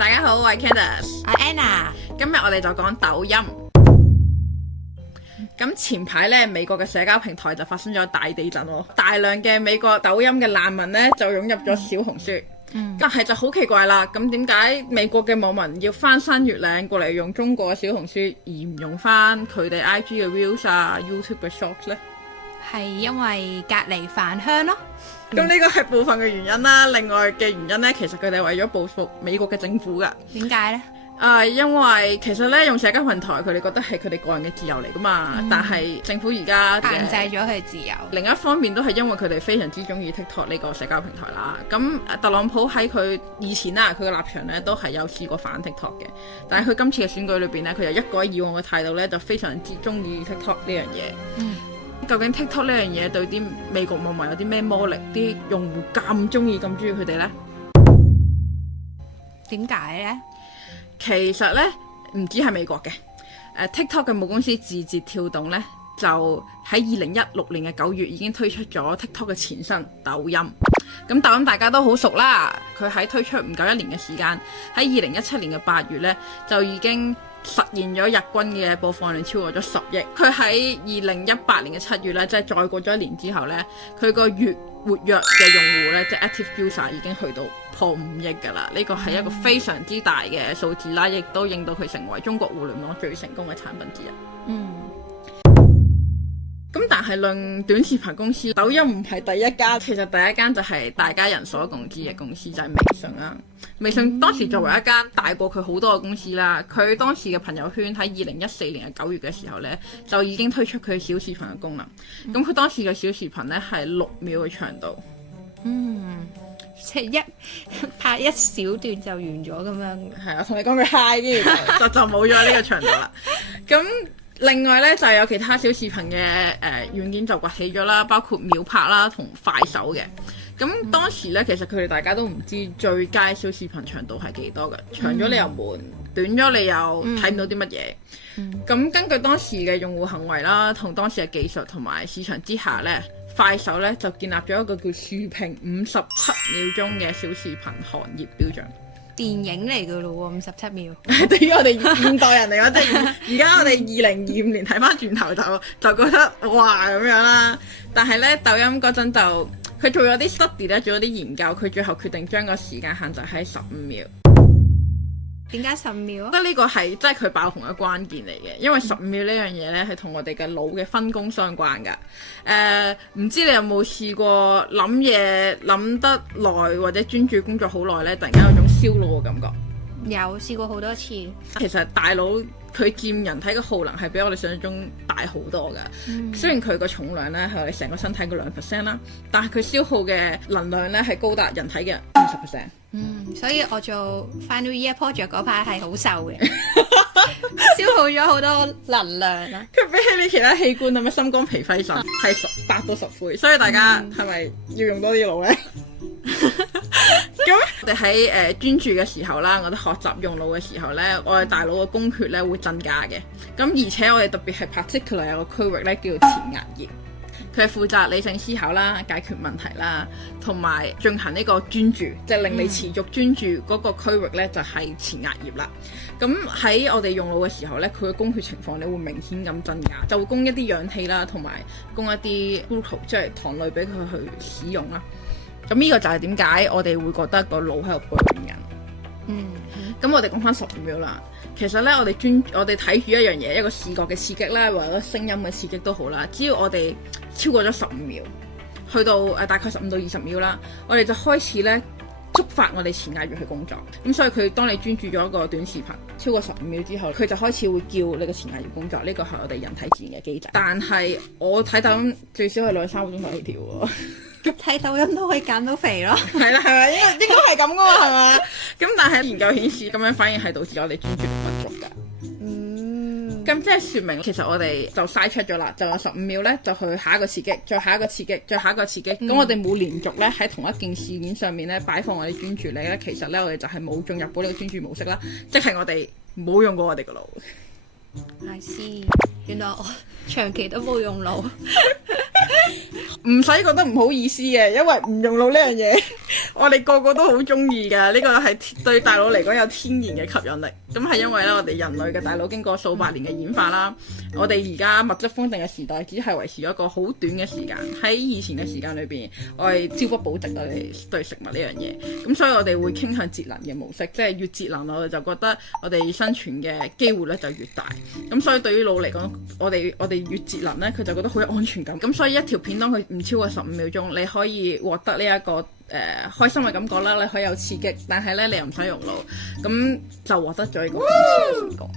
大家好，我係 Candice，阿 Anna，今日我哋就講抖音。咁前排呢，美國嘅社交平台就發生咗大地震喎，大量嘅美國抖音嘅難民呢，就湧入咗小紅書。但係就好奇怪啦，咁點解美國嘅網民要翻山越嶺過嚟用中國嘅小紅書，而唔用翻佢哋 IG 嘅 Reels 啊、YouTube 嘅 Shorts 呢？係因為隔離返鄉咯。咁呢個係部分嘅原因啦，另外嘅原因呢，其實佢哋為咗報復美國嘅政府噶。點解呢？因為其實呢，用社交平台，佢哋覺得係佢哋個人嘅自由嚟噶嘛，但係政府而家限制咗佢自由。另一方面都係因為佢哋非常之中意 TikTok 呢個社交平台啦。咁特朗普喺佢以前啦，佢嘅立場呢都係有試過反 TikTok 嘅，但係佢今次嘅選舉裏邊呢，佢又一改以往嘅態度呢，就非常之中意 TikTok 呢樣嘢。究竟 TikTok 呢樣嘢對啲美國網民有啲咩魔力？啲用戶咁中意佢哋呢？點解呢？其實呢，唔止係美國嘅，TikTok 嘅母公司字節跳動呢，就喺2016年嘅9月已經推出咗 TikTok 嘅前身抖音。咁抖音大家都好熟啦，佢喺推出唔夠1年嘅時間，喺2017年嘅8月呢，就已經實現咗日均嘅播放量超過咗10億。佢喺2018年嘅7月呢，即係再過咗1年之後呢，佢個月活躍嘅用戶呢，即係 active user 已經去到破5億㗎啦。呢個係一個非常之大嘅數字啦，亦都令到佢成為中國互聯網最成功嘅產品之一。咁但係論短視頻公司，抖音唔係第一間，其實第一間就係大家人所共知嘅公司，就係微信啦。微信當時作為一間大過佢好多嘅公司啦，佢當時嘅朋友圈喺2014年嘅9月嘅時候呢，就已經推出佢小視頻嘅功能。咁佢當時嘅小視頻呢係6秒嘅長度。即係拍一小段就完咗咁樣。係啊，同你講句 hi 跟住就冇咗呢個長度啦。咁另外呢，就有其他小視頻嘅軟件就崛起咗啦，包括秒拍啦同快手嘅。咁當時呢，其實佢哋大家都唔知最佳小視頻長度係幾多嘅，長咗你又悶，短咗你又睇唔到啲乜嘢。咁根據當時嘅用戶行為啦，同當時嘅技術同埋市場之下呢，快手呢就建立咗一個叫豎屏57秒鐘嘅小視頻行業標準。電影嚟㗎咯喎，57秒。對於我哋現代人嚟講，即係而家我哋2025年睇翻轉頭就覺得哇咁樣啦。但係呢，抖音嗰陣就佢做咗啲 study 咧，做咗啲研究，佢最後決定將個時間限制喺15秒。點解15秒啊？我覺得呢個係即係佢爆紅嘅關鍵嚟嘅，因為15秒呢樣嘢呢係同我哋嘅腦嘅分工相關㗎。唔知你有冇試過諗嘢諗得耐或者專注工作好耐呢，突然間有種燒腦嘅感覺。有試過好多次。其實大腦佢佔人體嘅耗能係比我哋想象中大好多㗎。雖然佢個重量呢係我哋成個身體嘅2%啦，但係佢消耗嘅能量呢係高達人體嘅50%。所以我做 Final Year Project 嗰排係好瘦嘅，消耗咗好多能量啦。佢比起你其他器官咁嘅心肝脾肺腎係8到10倍，所以大家係咪要用多啲腦呢？咁我哋喺專注嘅時候啦，我哋學習用腦嘅時候呢，我哋大腦嘅供血呢會增加嘅。咁而且我哋特別係 particular 有個區域呢叫做前額葉，佢係負責理性思考啦、解決問題啦，同埋進行呢個專注，即係令你持續專注嗰個區域呢，就係前額葉啦。咁喺我哋用腦嘅時候呢，佢嘅供血情況呢會明顯咁增加，就會供一啲氧氣啦，同埋供一啲 glucose 即係糖類俾佢去使用啦。咁呢個就係點解我哋會覺得個腦喺度背緊。咁我哋講翻15秒啦。其實呢，我哋睇住一樣嘢，一個視覺嘅刺激啦，或者聲音嘅刺激都好啦。只要我哋超過咗15秒，去到大概15到20秒啦，我哋就開始呢觸發我哋前額葉去工作。咁所以佢當你專注咗一個短視頻超過15秒之後，佢就開始會叫你個前額葉工作。呢個係我哋人體自然嘅機制。但係我睇抖音最少係2-3個鐘頭起跳喎。睇抖音都可以減到肥咯。係啦，係咪？應該係咁噶嘛，係嘛？咁但係研究顯示，咁樣反應係導致我哋專注力不足㗎。咁即係説明，其實我哋就嘥出咗啦，就有15秒咧，就去下一個刺激，再下一個刺激，再下一個刺激。咁我哋冇連續咧喺同一件事件上面咧擺放我哋專注力咧，其實咧我哋就係冇進入到呢個專注模式啦，即係我哋冇用過我哋個腦。I see，原來我長期都冇用腦。唔使覺得唔好意思嘅，因為唔用腦呢樣嘢我哋個個都好中意㗎，呢個係對大腦嚟講有天然嘅吸引力。咁係因為咧，我哋人類嘅大腦經過數百年嘅演化啦，我哋而家物質豐盛嘅時代只係維持咗一個好短嘅時間。喺以前嘅時間裏邊，我哋朝不保夕，我哋對食物呢樣嘢。咁所以我哋會傾向節能嘅模式，即係越節能，我哋就覺得我哋生存嘅機會咧就越大。咁所以對於腦嚟講，我哋越節能咧，佢就覺得好有安全感。咁所以一條片當佢唔超過15秒鐘，你可以獲得呢一個開心嘅感覺啦，你可以有刺激，但係咧你又唔使用腦，咁就獲得咗呢個片次嘅成功。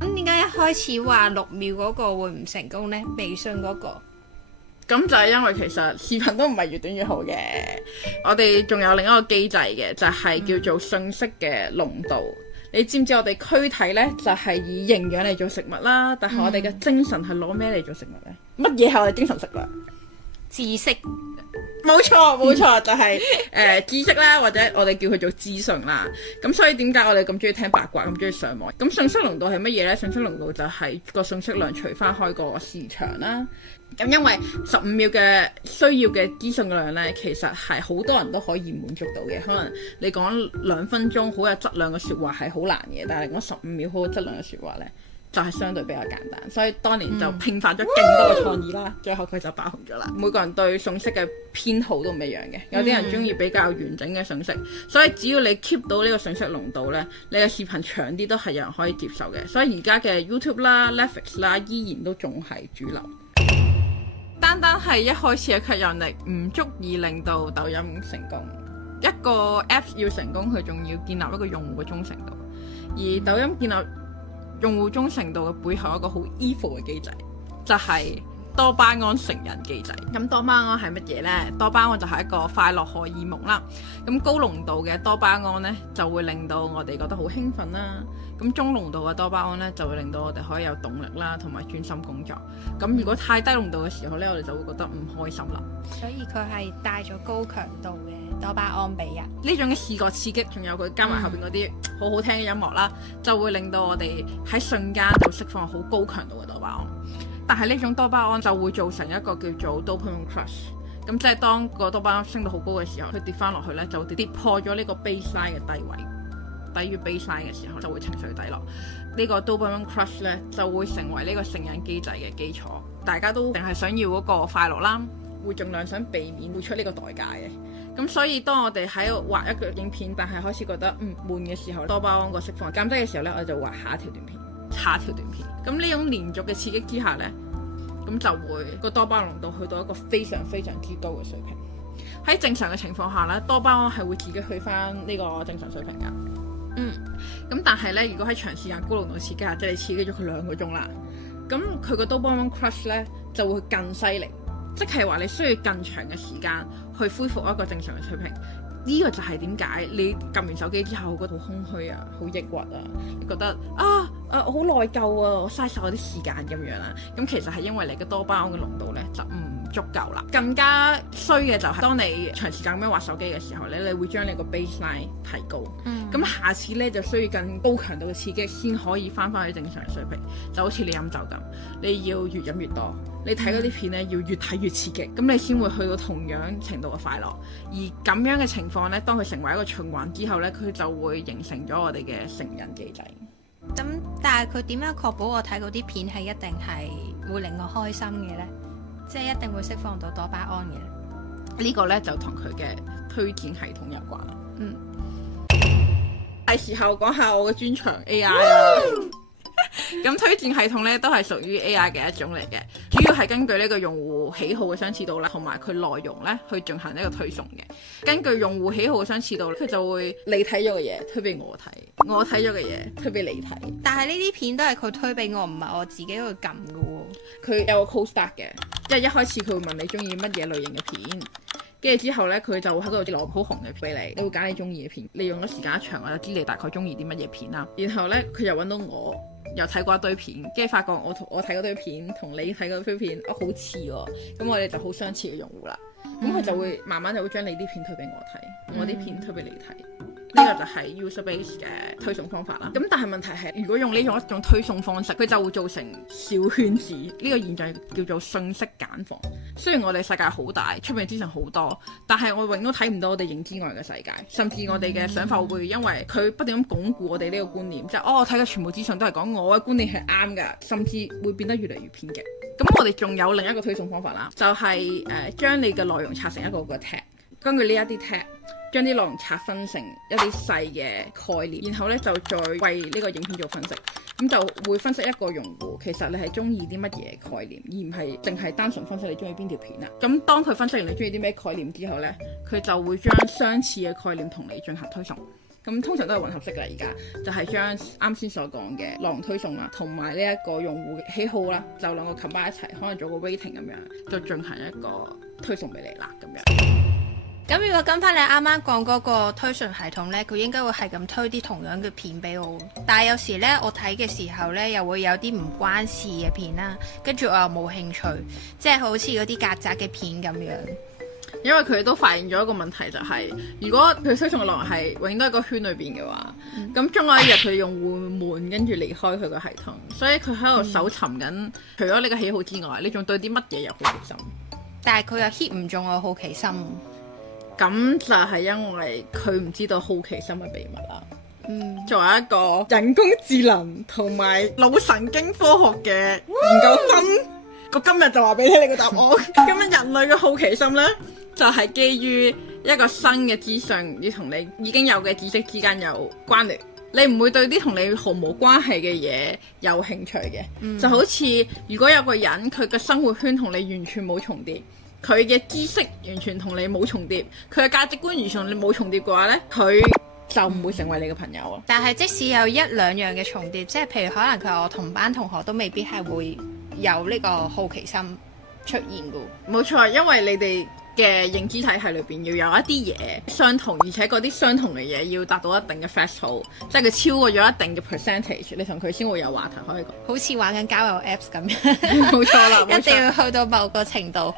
咁點解一開始話6秒嗰個會唔成功呢？微信嗰個？咁就係因為其實視頻都唔係越短越好嘅，我哋仲有另一個機制嘅，就係叫做信息嘅濃度。你知唔知我哋軀體呢，就係以營養嚟做食物啦，但係我哋嘅精神係攞咩嚟做食物呢？乜嘢係我哋精神食物？知識。冇錯，就係知識啦，或者我哋叫佢做資訊啦。咁所以點解我哋咁中意聽八卦，咁中意上網？咁信息濃度係乜嘢呢？信息濃度就係個信息量除翻開個時長啦。咁因為15秒嘅需要嘅資訊量呢，其實係好多人都可以滿足到嘅。可能你講2分鐘好有質量嘅説話係好難嘅，但係你講15秒好有質量嘅説話呢，就係相對比較簡單。所以當年就迸發咗勁多嘅創意啦，最後佢就爆紅咗啦。每個人對信息嘅偏好都唔一樣嘅，有啲人中意比較完整嘅信息，所以只要你 keep 到呢個信息濃度呢，你嘅視頻長啲都係有人可以接受嘅。所以而家嘅 YouTube 啦、Netflix 啦，依然都仲係主流。單單係一開始嘅吸引力唔足以令到抖音成功。一個 Apps 要成功，佢仲要建立一個用戶嘅忠誠度，而抖音建立用戶忠誠度嘅背後一個好 evil 嘅機制，就係多巴胺成癮機制。咁多巴胺係乜嘢呢？多巴胺就係一個快樂荷爾蒙啦。咁高濃度嘅多巴胺呢，就會令到我哋覺得好興奮啦。咁中濃度嘅多巴胺呢，就會令到我哋可以有動力啦，同埋專心工作。咁如果太低濃度嘅時候呢，我哋就會覺得唔開心啦。所以佢係帶咗高強度嘅多巴胺俾人。呢種嘅視覺刺激，仲有佢加埋後邊嗰啲好好聽嘅音樂啦，就會令到我哋喺瞬間就釋放好高強度嘅多巴胺。但係呢種多巴胺就會造成一個叫做 dopamine crash。咁即係當個多巴胺升到好高嘅時候，佢跌翻落去呢，就跌破咗呢個 baseline 嘅低位。低於 baseline 嘅時候就會情緒低落，呢個 dopamine crush 咧就會成為呢個成癮機制嘅基礎。大家都淨係想要嗰個快樂啦，會盡量想避免付出呢個代價嘅。咁所以當我哋喺度畫一個影片，但係開始覺得悶嘅時候，多巴胺個釋放減低嘅時候呢，我就畫下一條短片，下一條短片。咁呢種連續嘅刺激之下呢，咁就會個多巴胺濃度去到一個非常非常之高嘅水平。喺正常嘅情況下呢，多巴胺係會自己去翻呢個正常水平㗎。咁但係咧，如果喺長時間高濃度刺激下，即係你刺激咗佢2個鐘啦，咁佢個 dopamine crush 咧就會更犀利，即係話你需要更長嘅時間去恢復一個正常嘅水平。呢個就係點解你撳完手機之後覺得好空虛啊，好抑鬱啊，你覺得我好內疚啊，我嘥晒我啲時間咁樣啦。咁其實係因為你嘅多巴胺嘅濃度咧就唔足夠啦。更加衰嘅就係當你長時間咁樣滑手機嘅時候咧，你會將你個 baseline 提高。咁下次咧就需要更高強度嘅刺激先可以翻去正常嘅水平。就好似你飲酒咁，你要越飲越多，你睇嗰啲片咧要越睇越刺激，咁你先會去到同樣程度嘅快樂。而咁樣嘅情況咧，當佢成為一個循環之後咧，佢就會形成咗我哋嘅成癮機制。咁但係佢點樣確保我睇嗰啲片係一定係會令我開心嘅呢？即係一定會釋放到多巴胺嘅呢？呢個咧就同佢嘅推薦系統有關。係時候講下我嘅專長 AI 啦。咁推薦系統咧都係屬於 AI 嘅一種嚟嘅，主要係根據呢個用戶喜好嘅相似度啦，同埋佢內容咧去進行呢個推送嘅。根據用戶喜好嘅相似度，佢就會你睇咗嘅嘢推俾我睇，我睇咗嘅嘢推俾你睇。但係呢啲片都係佢推俾我，唔係我自己去撳嘅喎。佢有個 cold start 嘅，即係一開始佢會問你中意乜嘢類型嘅片。跟住之後呢，佢就會喺度攞好紅嘅片俾你，你會揀你中意嘅片。你用咗時間一長，我就知你大概中意啲乜嘢片啦。然後呢，佢又揾到我，又睇過一堆片，跟住發覺我睇嗰堆片同你睇嗰堆片，好似喎。咁我哋就好相似嘅用戶啦。咁佢就會慢慢就會將你啲片推俾我睇，我啲片推俾你睇。呢個就係 user base 嘅推送方法啦。咁但係問題係，如果用呢種一種推送方式，佢就會造成小圈子呢個現象，叫做信息繭房。雖然我哋世界好大，出面資訊好多，但係我永遠都睇唔到我哋認知外嘅世界，甚至我哋嘅想法會因為佢不斷咁鞏固我哋呢個觀念，即係我睇嘅全部資訊都係講我嘅觀念係啱㗎，甚至會變得越嚟越偏激。咁我哋仲有另一個推送方法啦，就係將你嘅內容拆成一個個 tag， 根據呢一啲 tag，將啲內容拆分成一啲細嘅概念，然後咧就再為呢個影片做分析，咁就會分析一個用戶其實你係中意啲乜嘢概念，而唔係淨係單純分析你中意邊條片啦。咁當佢分析完你中意啲咩概念之後咧，佢就會將相似嘅概念同你進行推送。咁通常都係混合式㗎，而家就係將啱先所講嘅內容推送啦，同埋呢一個用戶嘅喜好啦，就兩個 combine 一齊，可能做個 rating 咁樣，就進行一個推送俾你啦咁樣。咁如果跟翻你啱啱講嗰個推送系統呢，佢應該會係咁推啲同樣嘅片俾我。但係有時呢，我睇嘅時候呢，又會有啲唔關事嘅片啦，跟住我又冇興趣，即係好似嗰啲曱甴嘅片咁樣。因為佢都發現咗一個問題，就係如果佢推送嘅內容係永遠都喺個圈裏邊嘅話，咁終有一日佢用戶會悶，跟住離開佢個系統，所以佢喺度搜尋緊，除咗你嘅喜好之外，你仲對啲乜嘢有好奇心？但係佢又 hit 唔中我好奇心。咁就係因為佢唔知道好奇心嘅秘密啦。作為一個人工智能同埋腦神經科學嘅研究生，我今日就話俾你聽你個答案。咁樣人類嘅好奇心呢，就係基於一個新嘅資訊要同你已經有嘅知識之間有關聯，你唔會對啲同你毫無關係嘅嘢有興趣嘅。就好似如果有個人佢嘅生活圈同你完全冇重疊，佢嘅知識完全同你冇重疊，佢嘅價值觀完全同你冇重疊嘅話呢，佢就唔會成為你嘅朋友咯。但係即使有一兩樣嘅重疊，即係譬如可能佢係我同班同學，都未必係會有呢個好奇心出現㗎。冇錯，因為你哋嘅認知體系裏邊要有一啲嘢相同，而且嗰啲相同嘅嘢要達到一定嘅 threshold，即係佢超過咗一定嘅 percentage，你同佢先會有話題可以講。好似玩緊交友 apps 咁樣，冇錯啦，一定要去到某個程度，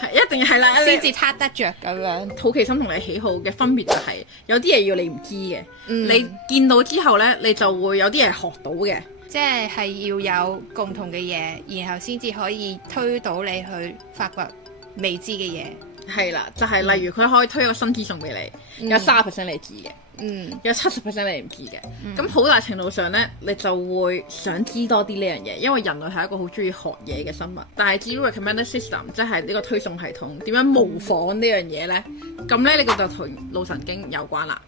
係一定係啦，先至撻得着咁樣。好奇心同你喜好嘅分別就係有啲嘢要你唔知嘅，你見到之後呢，你就會有啲嘢學到嘅。即係要有共同嘅嘢，然後先至可以推到你去發掘未知嘅嘢。係啦，就係例如佢可以推一個新資訊俾你，有30%你知嘅，有70%你唔知嘅。咁好大程度上呢，你就會想知多啲呢樣嘢，因為人類係一個好中意學嘢嘅生物。但係至於 recommender system， 即係呢個推送系統點樣模仿呢樣嘢呢？咁呢，你個就同腦神經有關啦。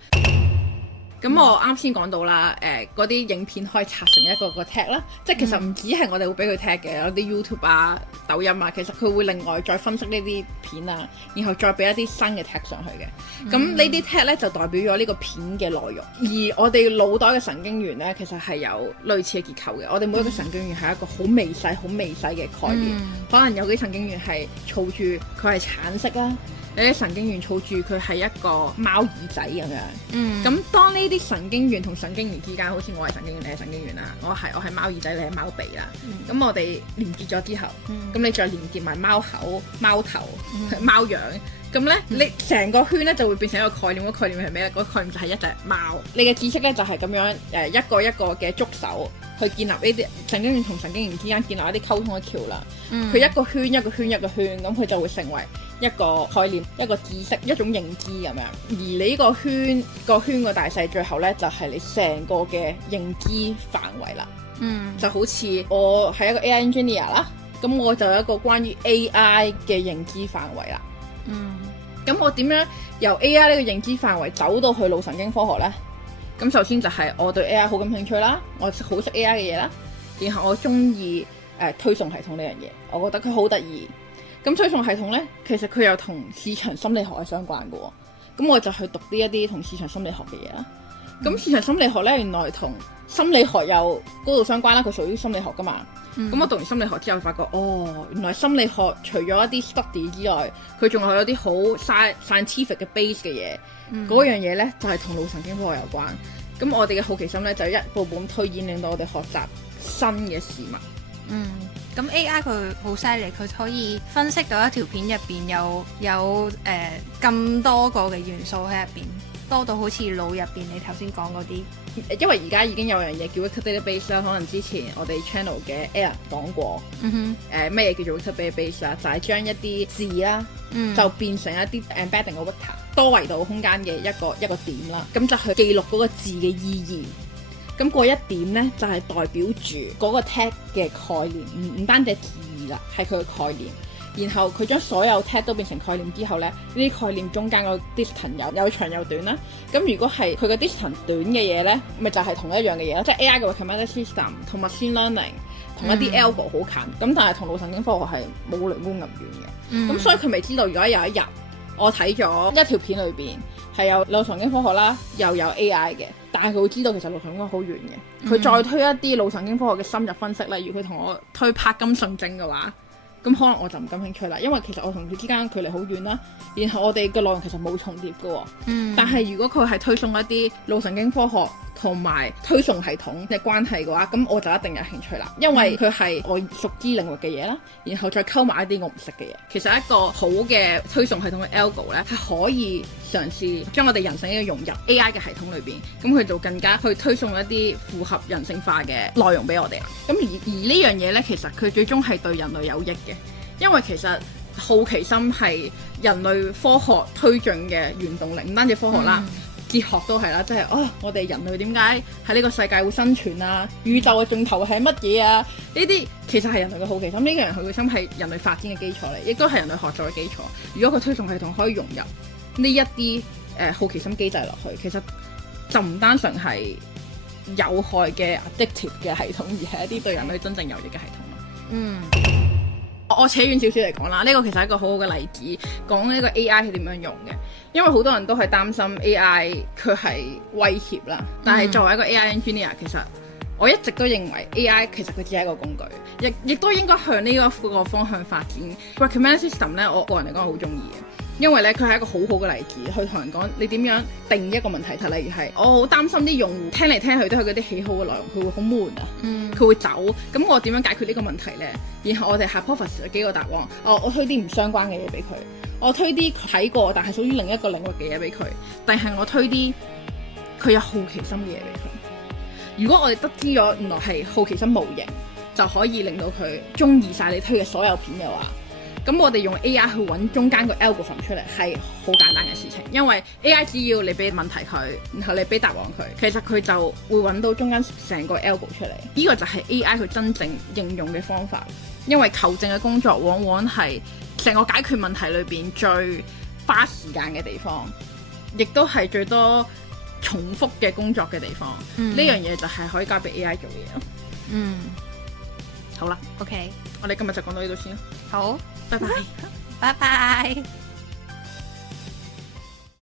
咁我啱先講到啦，嗰啲影片可以拆成一個個 tag 啦，即係其實唔止係我哋會俾佢 tag 嘅，有啲 YouTube 啊、抖音啊，其實佢會另外再分析呢啲片啊，然後再俾一啲新嘅 tag 上去嘅。咁呢啲 tag 咧就代表咗呢個片嘅內容，而我哋腦袋嘅神經元咧，其實係有類似嘅結構嘅。我哋每一個神經元係一個好微細、好微細嘅概念，可能有啲神經元係儲住佢係橙色啦。你啲神經元儲住佢係一個貓耳仔咁樣，咁當呢啲神經元同神經元之間，好似我係神經元，你係神經元啦，我係貓耳仔，你係貓鼻啦，咁我哋連結咗之後，咁你再連結埋貓口、貓頭、貓樣，咁呢，你成個圈呢就會變成一個概念，個概念係咩呢？個概念就係一隻貓。你嘅知識呢就係咁樣一個一個嘅觸手去建立呢啲神經元同神經元之間建立一啲溝通嘅橋梁。佢一個圈一個圈一個圈，咁佢就會成為一個概念、一個知識、一種認知咁樣。而你呢個圈個大細，最後呢就係你成個嘅認知範圍啦。就好似我係一個 AI engineer 啦，咁我就有一個關於 AI 嘅認知範圍啦。咁我點樣由 AI 呢個認知範圍走到去腦神經科學呢？咁首先就係我對 AI 好感興趣啦，我好識 AI 嘅嘢啦，然後我中意推送系統呢樣嘢，我覺得佢好得意。咁推送系統呢，其實佢又同市場心理學係相關嘅喎，咁我就去讀呢一啲同市場心理學嘅嘢啦。咁市場心理學呢，原來同心理學有高度相關啦，佢屬於心理學噶嘛。咁我讀完心理學之後，發覺原來心理學除咗一啲 study 之外，佢仲有啲好 scientific 嘅 base 嘅嘢。嗰樣嘢呢，就係同腦神經科學有關。咁我哋嘅好奇心呢，就一步步推演，令到我哋學習新嘅事物。咁 AI 佢好犀利，佢可以分析到一條片入邊有咁多個嘅元素喺入邊。多到好似腦入邊你頭先講嗰啲。因為而家已經有樣嘢叫 vector database 啦，可能之前我哋 channel 嘅 Air 講過，咩嘢叫做 vector database 啦，就係將一啲字啦，就變成一啲 embedding 嘅 vector 多維度空間嘅一個點啦，咁就去記錄嗰個字嘅意義。咁嗰一點呢，就係代表住嗰個 tag 嘅概念，唔單止係字義啦，係佢嘅概念。然後佢將所有 tag 都變成概念之後咧，呢啲概念中間個 distance 有長有短啦。咁如果係佢個 distance 短嘅嘢咧，咪就係同一樣嘅嘢咯。即係 AI 嘅 recommender system 同 machine learning 同一啲 algo 好近，咁但係同腦神經科學係冇雷公咁遠嘅。咁所以佢未知道，如果有一日我睇咗一條片裏邊係有腦神經科學啦，又有 AI 嘅，但係佢會知道其實腦神經科學好遠嘅。佢再推一啲腦神經科學嘅深入分析，例如佢同我推柏金遜症嘅話，咁可能我就唔感興趣啦，因為其實我同佢之間距離好遠啦，然後我哋嘅內容其實冇重疊嘅喎。但係如果佢係推送一啲腦神經科學同埋推送系統嘅關係嘅話，咁我就一定有興趣啦，因為佢係我熟知領域嘅嘢啦，然後再溝埋一啲我唔識嘅嘢。其實一個好嘅推送系統嘅 algo 咧，係可以嘗試將我哋人性嘅融入 AI 嘅系統裏邊，咁佢就更加去推送一啲符合人性化嘅內容俾我哋啦。咁而呢樣嘢咧，其實佢最終係對人類有益嘅，因為其實好奇心係人類科學推進嘅原動力，唔單止科學啦。哲學都係啦，即係我哋人類點解喺呢個世界會生存啊？宇宙嘅盡頭係乜嘢啊？呢啲其實係人類嘅好奇心，呢個人好奇心係人類發展嘅基礎嚟，亦都係人類學習嘅基礎。如果佢推送系統可以融入呢一啲好奇心機制落去，其實就唔單純係有害嘅 addictive 嘅系統，而係一啲對人類真正有益嘅系統。我扯遠少少嚟講啦，呢個其實係一個好好嘅例子，講呢個 AI 係點樣用嘅。因為好多人都係擔心 AI 佢係威脅啦，但係作為一個 AI engineer，其實我一直都認為 AI 其實佢只係一個工具，亦都應該向呢個方向發展。Recommender system 咧，我個人嚟講好中意嘅，因為咧佢係一個好好嘅例子，去同人講你點樣定一個問題題。例如係我好擔心啲用戶聽嚟聽去都係嗰啲喜好嘅內容，佢會好悶啊，佢會走。咁我點樣解決呢個問題咧？然後我哋 hypothesis 有幾個答案。我推啲唔相關嘅嘢俾佢，我推啲睇過但係屬於另一個領域嘅嘢俾佢，定係我推啲佢有好奇心嘅嘢俾佢。如果我哋得知咗原來係好奇心模型，就可以令到佢中意晒你推嘅所有片嘅話，咁我哋用 AI 去揾中間個 algorithm 出嚟係好簡單嘅事情，因為 AI 只要你俾問題佢，然後你俾答案佢，其實佢就會揾到中間成個 algo 出嚟。呢個就係 AI 佢真正應用嘅方法，因為求證嘅工作往往係成個解決問題裏邊最花時間嘅地方，亦都係最多重複嘅工作嘅地方。呢樣嘢就係可以交俾 AI 做嘅嘢咯。好啦 OK， 我哋今日就講到呢度先。好，拜拜。拜拜。